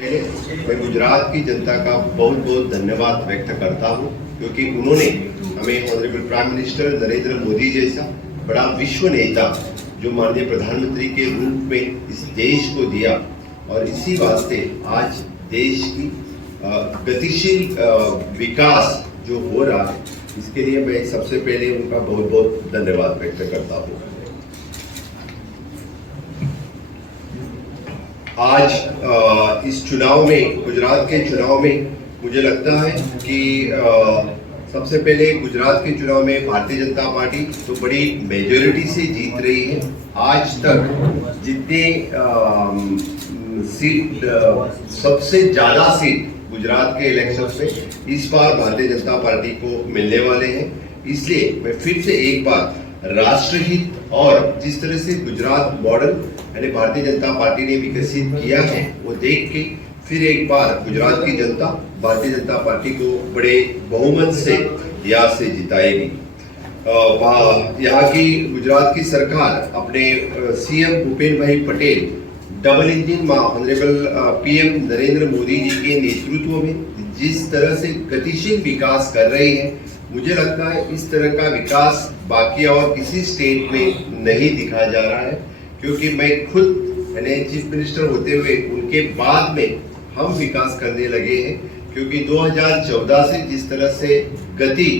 मैं गुजरात की जनता का बहुत बहुत धन्यवाद व्यक्त करता हूं, क्योंकि उन्होंने हमें honourable prime minister Narendra Modi जैसा बड़ा विश्व नेता जो माननीय प्रधानमंत्री के रूप में इस देश को दिया, और इसी वास्ते आज देश की गतिशील विकास जो हो रहा है, इसके लिए मैं सबसे पहले उनका बहुत बहुत धन्यवाद व्यक्त करता हूँ। आज इस चुनाव में, गुजरात के चुनाव में मुझे लगता है कि सबसे पहले गुजरात के चुनाव में भारतीय जनता पार्टी तो बड़ी मेजॉरिटी से जीत रही है। आज तक जितने सीट, सबसे ज्यादा सीट गुजरात के इलेक्शन में इस बार भारतीय जनता पार्टी को मिलने वाले हैं। इसलिए मैं फिर से एक बार राष्ट्रहित और जिस तरह से गुजरात मॉडल यानी भारतीय जनता पार्टी ने विकसित किया है, वो देख के फिर एक बार गुजरात की जनता भारतीय जनता पार्टी को बड़े बहुमत से यहाँ से जिताएगी। यहाँ की गुजरात की सरकार अपने सीएम भूपेन्द्र भाई पटेल डबल इंजन में ऑनरेबल पीएम नरेंद्र मोदी जी के नेतृत्व में जिस तरह से गतिशील विकास कर रही है, मुझे लगता है इस तरह का विकास बाकी और किसी स्टेट में नहीं दिखा जा रहा है। क्योंकि मैं खुद यानी चीफ मिनिस्टर होते हुए उनके बाद में हम विकास करने लगे हैं, क्योंकि 2014 से जिस तरह से गति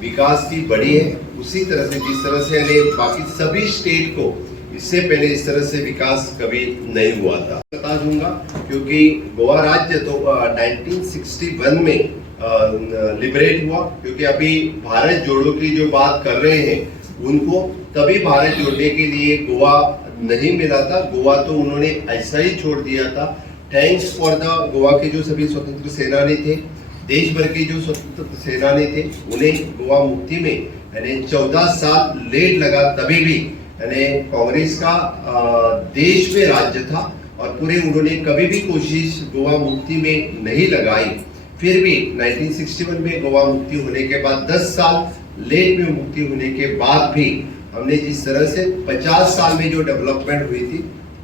विकास की बढ़ी है, उसी तरह से जिस तरह से यानी बाकी सभी स्टेट को इससे पहले इस तरह से विकास कभी नहीं हुआ था। बता दूंगा क्योंकि गोवा राज्य तो 1961 में लिबरेट हुआ, क्योंकि अभी भारत जोड़ो की जो बात कर रहे हैं उनको तभी भारत जोड़ने के लिए गोवा नहीं मिला था। गोवा तो उन्होंने ऐसा ही छोड़ दिया था। थैंक्स फॉर द गोवा के जो सभी स्वतंत्र सेनानी थे, देश भर के जो स्वतंत्र सेनानी थे, उन्हें गोवा मुक्ति में यानी 14 साल लेट लगा, तभी भी यानी कांग्रेस का देश में राज्य था और पूरे उन्होंने कभी भी कोशिश गोवा मुक्ति में नहीं लगाई। फिर भी 1961 में गोवा मुक्ति होने के बाद 10 साल लेट में मुक्ति होने के बाद भी हमने जिस तरह से 50 साल में जो डेवलपमेंट हुई थी,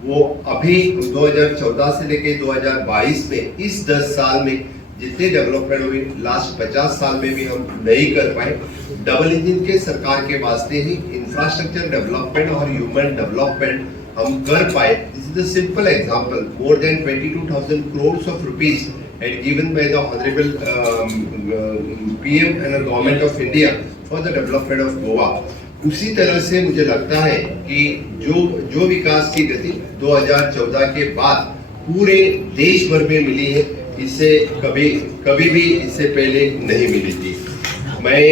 वो अभी 2014 से लेके 2022 में इस 10 साल में जितने डेवलपमेंट हुई, लास्ट 50 साल में भी हम नहीं कर पाए। डबल इंजन के सरकार के वास्ते ही इंफ्रास्ट्रक्चर डेवलपमेंट और ह्यूमन डेवलपमेंट हम कर पाए। This is the simple example. More than 22,000 crores of rupees had given by the honorable PM and the government of India for the development of Goa। उसी तरह से मुझे लगता है कि जो विकास की गति 2014 के बाद पूरे देश भर में मिली है, इससे कभी भी इससे पहले नहीं मिली थी। मैं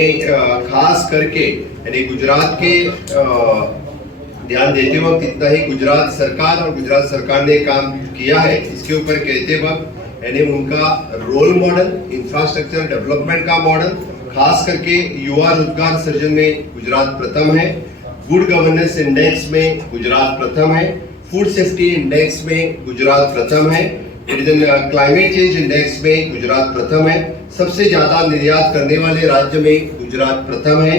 खास करके यानी गुजरात के ध्यान देते वक्त इतना ही गुजरात सरकार और गुजरात सरकार ने काम किया है, इसके ऊपर कहते वक्त यानी उनका रोल मॉडल, इंफ्रास्ट्रक्चर डेवलपमेंट का मॉडल, खास करके युवा रोजगार सृजन में गुजरात प्रथम है, गुड गवर्नेंस इंडेक्स में गुजरात प्रथम है, फूड सेफ्टी इंडेक्स में गुजरात प्रथम है, क्लाइमेट चेंज इंडेक्स में गुजरात प्रथम है, सबसे ज्यादा निर्यात करने वाले राज्य में गुजरात प्रथम है,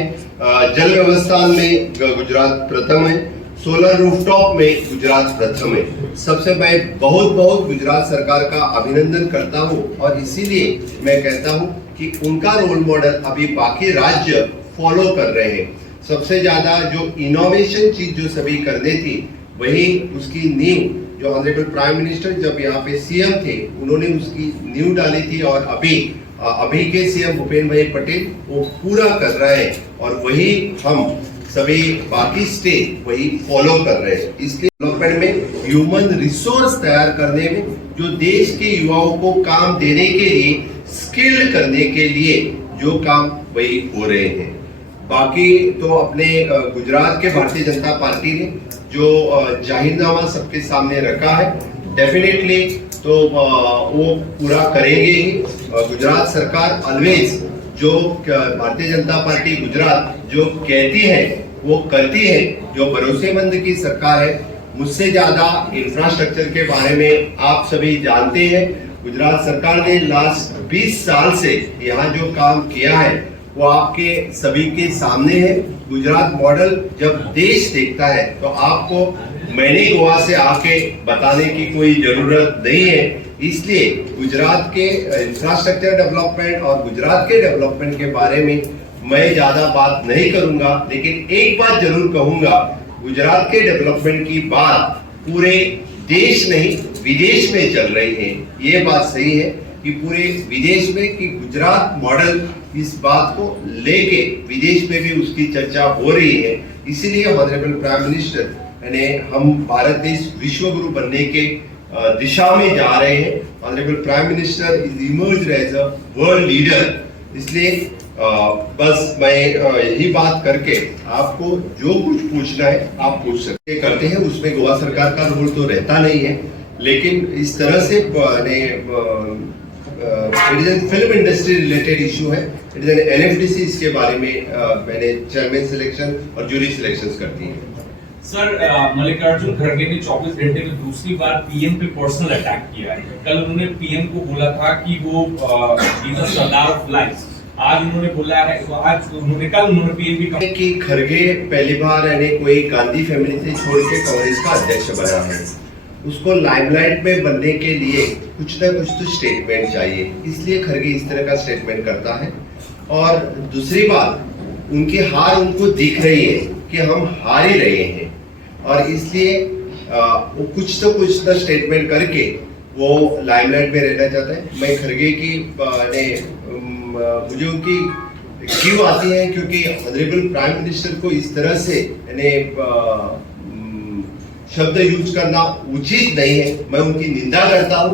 जल व्यवस्था में गुजरात प्रथम है, सोलर रूफटॉप में गुजरात प्रथम है। सबसे मैं बहुत गुजरात सरकार का अभिनंदन करता हूं, और इसीलिए मैं कहता हूं कि उनका रोल मॉडल अभी बाकी राज्य फॉलो कर रहे हैं। सबसे ज्यादा जो इनोवेशन चीज जो सभी करने थी, वही उसकी नींव जो ऑनरेबल प्राइम मिनिस्टर जब यहाँ पे सीएम थे, उन्होंने उसकी नींव डाली थी, और अभी के सीएम भूपेन्द्र भाई पटेल वो पूरा कर रहे हैं, और वही हम सभी बाकी स्टेट वही फॉलो कर रहे हैं। इसके डेवलपमेंट में ह्यूमन रिसोर्स तैयार करने में, जो देश के युवाओं को काम देने के लिए, स्किल्ड करने के लिए जो काम वही हो रहे हैं। बाकी तो अपने गुजरात के भारतीय जनता पार्टी ने जो जाहिरनामा सबके सामने रखा है, डेफिनेटली तो वो पूरा करेंगे ही। गुजरात सरकार ऑलवेज जो भारतीय जनता पार्टी गुजरात जो कहती है वो करती है। जो भरोसेमंद की सरकार है। मुझसे ज्यादा इंफ्रास्ट्रक्चर के बारे में आप सभी जानते हैं। गुजरात सरकार ने लास्ट 20 साल से यहाँ जो काम किया है वो आपके सभी के सामने है। गुजरात मॉडल जब देश देखता है तो आपको मैंने गोवा से आके बताने की कोई जरूरत नहीं है। इसलिए गुजरात के इंफ्रास्ट्रक्चर डेवलपमेंट और गुजरात के डेवलपमेंट के बारे में मैं ज्यादा बात नहीं करूंगा, लेकिन एक बात जरूर कहूंगा, गुजरात के डेवलपमेंट की बात पूरे देश नहीं विदेश में चल रही है। ये बात सही है कि पूरे विदेश में कि गुजरात मॉडल इस बात को लेके विदेश में भी उसकी चर्चा हो रही है। इसीलिए ऑनरेबल प्राइम मिनिस्टर ने हम भारत देश विश्व गुरु बनने के दिशा में जा रहे हैं। Honourable prime minister is emerged as a world leader. इसलिए बस मैं यही बात करके आपको जो कुछ पूछना है आप पूछ सकते करते हैं। उसमें गोवा सरकार का रोल तो रहता नहीं है, लेकिन इस तरह से फिल्म इंडस्ट्री रिलेटेड इशू है। इट इज एन एनएफडीसी, इसके बारे में मैंने चेयरमैन सिलेक्शन और जूरी सिलेक्शंस करती है। सर, मल्लिकार्जुन खड़गे ने 24 घंटे में दूसरी बार पीएम पे पर्सनल अटैक किया है। कल उन्होंने पीएम को बोला था कि वो सरदार ऑफ लाइफ। आज उन्होंने बोला है, कल उन्होंने पीएम कि खड़गे पहली बार कोई गांधी फैमिली से छोड़ के कांग्रेस का अध्यक्ष बना है। उसको लाइमलाइट में बनने के लिए कुछ ना कुछ तो स्टेटमेंट चाहिए, इसलिए खड़गे इस तरह का स्टेटमेंट करता है। और दूसरी बात, उनकी हार उनको दिख रही है कि हम हार ही रहे हैं, और इसलिए वो कुछ तो स्टेटमेंट करके वो लाइमलाइट में रहना चाहता है। मैं खड़गे की मुझे उनकी क्यों आती है, क्योंकि ऑनरेबल प्राइम मिनिस्टर को इस तरह से शब्द यूज करना उचित नहीं है। मैं उनकी निंदा करता हूँ।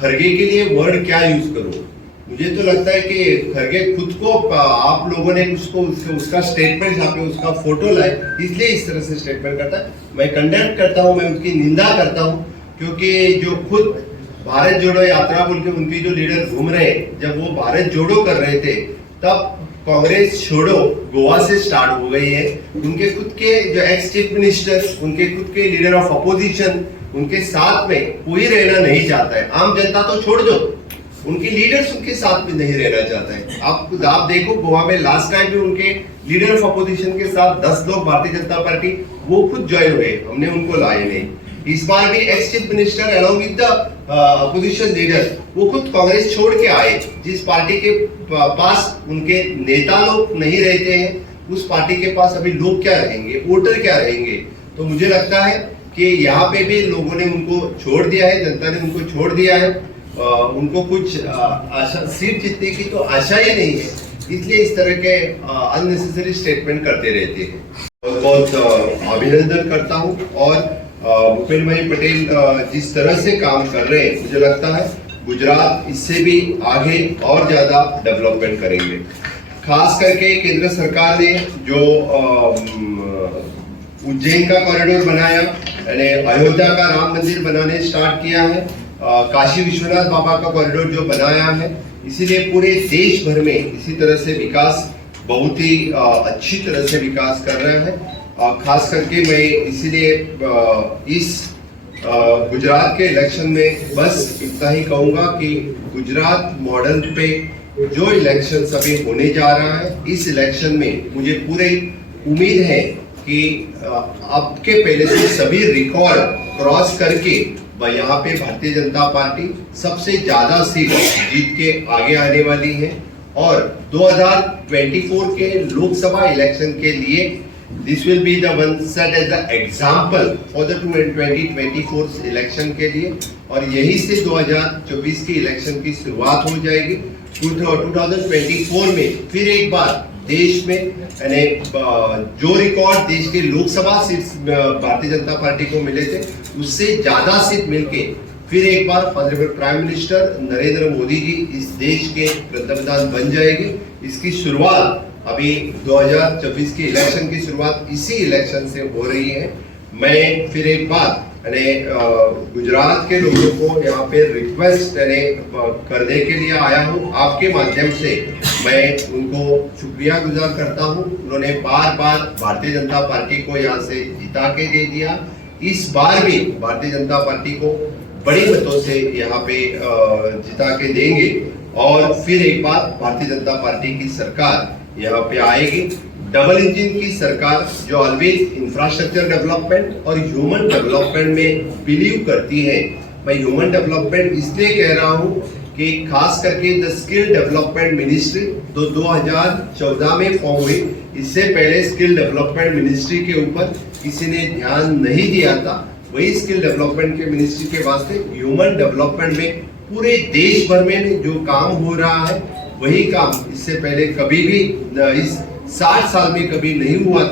खड़गे के लिए वर्ड क्या यूज करूँ? मुझे तो लगता है कि खड़गे खुद को, आप लोगों ने उसका स्टेटमेंट यहाँ पे उसका फोटो लाए, इसलिए इस तरह से स्टेटमेंट करता है। मैं कंडेम करता हूँ, मैं उनकी निंदा करता हूँ, क्योंकि जो खुद भारत जोड़ो यात्रा बोल के उनके जो लीडर घूम रहे हैं, जब वो भारत जोड़ो कर रहे थे तब कांग्रेस छोड़ो गोवा से स्टार्ट हो गई है। उनके खुद के जो एक्स चीफ मिनिस्टर, उनके खुद के लीडर ऑफ अपोजिशन, उनके साथ में कोई रहना नहीं चाहता है। आम जनता तो छोड़ दो, उनके लीडर्स उनके साथ में नहीं रहना चाहता है। आप देखो, गोवा में लास्ट टाइम भी उनके लीडर ऑफ अपोजिशन के साथ 10 लोग भारतीय जनता पार्टी वो खुद ज्वाइन हुए, हमने उनको लाए नहीं। इस बार भी ex chief minister along with the opposition leader वो खुद कांग्रेस छोड़ के आए। जिस पार्टी के पास उनके नेता लोग नहीं रहते हैं, उस पार्टी के पास अभी लोग क्या रहेंगे, वोटर क्या रहेंगे? तो मुझे लगता है कि यहाँ पे भी लोगों ने उनको छोड़ दिया है, जनता ने उनको छोड़ दिया है। उनको कुछ आशा, सीट जीतने की तो आशा ही नहीं है, इसलिए इस तरह के अननेसेसरी स्टेटमेंट करते रहते हैं। बहुत अभिनंदन करता हूँ। और भूपेंद्र भाई पटेल जिस तरह से काम कर रहे हैं, मुझे लगता है गुजरात इससे भी आगे और ज्यादा डेवलपमेंट करेंगे। खास करके केंद्र सरकार ने जो उज्जैन का कॉरिडोर बनाया, अयोध्या का राम मंदिर बनाने स्टार्ट किया है, काशी विश्वनाथ बाबा का कॉरिडोर जो बनाया है, इसीलिए पूरे देश भर में इसी तरह से विकास बहुत ही अच्छी तरह से विकास कर रहा है। खास करके मैं इसीलिए इस गुजरात के इलेक्शन में बस इतना ही कहूंगा कि गुजरात मॉडल पे जो इलेक्शन अभी होने जा रहा है, इस इलेक्शन में मुझे पूरी उम्मीद है कि अब के पहले से सभी रिकॉर्ड क्रॉस करके यहाँ पे भारतीय जनता पार्टी सबसे ज्यादा सीट जीत के आगे आने वाली है। और 2024 के लोकसभा इलेक्शन के लिए this will be the one set as the example for the 2024 election के लिए, और यही से 2024 की इलेक्शन की शुरुआत हो जाएगी। 2024 में फिर एक बार देश में जो रिकॉर्ड देश के लोकसभा सीट भारतीय जनता पार्टी को मिले थे, उससे ज्यादा सीट मिलके फिर एक बार honourable prime minister Narendra Modi ji इस देश के पंतप्रधान बन जाएंगे। इसकी शुरुआत अभी 2024 की इलेक्शन की शुरुआत इसी इलेक्शन से हो रही है। मैं फिर एक बार गुजरात के लोगों को यहाँ पे रिक्वेस्ट करने के लिए आया हूँ। आपके माध्यम से मैं उनको शुक्रिया गुजार करता हूँ। उन्होंने बार बार भारतीय जनता पार्टी को यहाँ से जिता के दे दिया। इस बार भी भारतीय जनता पार्टी को बड़ी मतों से यहाँ पे जिता के देंगे, और फिर एक बार भारतीय जनता पार्टी की सरकार यहाँ पे आएगी। डबल इंजन की सरकार जो ऑलवेज इंफ्रास्ट्रक्चर डेवलपमेंट और ह्यूमन डेवलपमेंट में बिलीव करती है, मैं ह्यूमन डेवलपमेंट इसलिए कह रहा हूं कि खास करके द स्किल डेवलपमेंट मिनिस्ट्री तो 2014 में फॉर्म हुई। इससे पहले स्किल डेवलपमेंट मिनिस्ट्री के ऊपर किसी ने ध्यान नहीं दिया था। वही स्किल डेवलपमेंट के मिनिस्ट्री के वास्ते ह्यूमन डेवलपमेंट में पूरे देश भर में जो काम हो रहा है वही काम इससे पहले कभी भी इस 60 साल में कभी नहीं हुआ था।